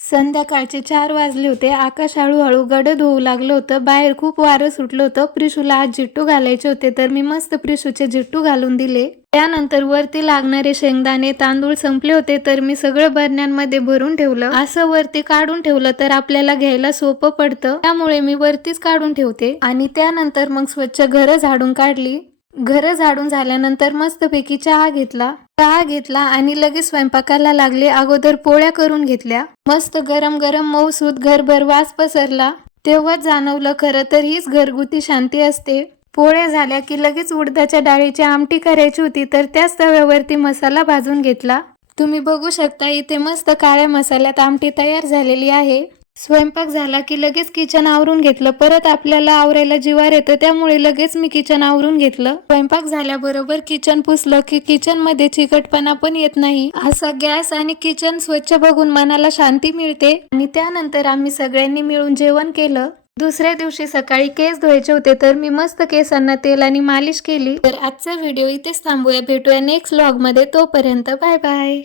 संध्याकाळचे 4 वाजले होते. आकाश हळूहळू गडद होऊ लागलं होतं. बाहेर खूप वारं सुटलं होतं. प्रिशूला आज जिट्टू घालायचे होते, तर मी मस्त प्रिशूचे जिट्टू घालून दिले. त्यानंतर वरती लागणारे शेंगदाणे तांदूळ संपले होते, तर मी सगळं बरण्यांमध्ये भरून ठेवलं. असं वरती काढून ठेवलं तर आपल्याला घ्यायला सोपं पडतं, त्यामुळे मी वरतीच काढून ठेवते. आणि त्यानंतर मग स्वच्छ घरं झाडून काढली. घरं झाडून झाल्यानंतर मस्तपैकी चहा घेतला आणि लगेच स्वयंपाकाला लागले. अगोदर पोळ्या करून घेतल्या. मस्त गरम गरम मऊसूत घरभर वास पसरला. तेव्हाच जाणवलं खरं तर हीच घरगुती शांती असते. पोळ्या झाल्या की लगेच उडदाच्या डाळीची आमटी करायची होती, तर त्याच तव्यावरती मसाला भाजून घेतला. तुम्ही बघू शकता इथे मस्त काळ्या मसाल्यात आमटी तयार झालेली आहे. स्वयंपाक झाला की लगेच किचन आवरून घेतलं. परत आपल्याला आवरायला जिवार येतं, त्यामुळे लगेच मी किचन आवरून घेतलं. स्वयंपाक झाल्याबरोबर किचन पुसलं की किचन मध्ये चिकटपणा पण येत नाही. असा गॅस आणि किचन स्वच्छ बघून मनाला शांती मिळते. आणि त्यानंतर आम्ही सगळ्यांनी मिळून जेवण केलं. दुसऱ्या दिवशी सकाळी केस धुवायचे होते, तर मी मस्त केसांना तेलाने मालिश केली. तर आजचा व्हिडिओ इथेच थांबूया. भेटूया नेक्स्ट व्लॉग मध्ये. तोपर्यंत बाय बाय.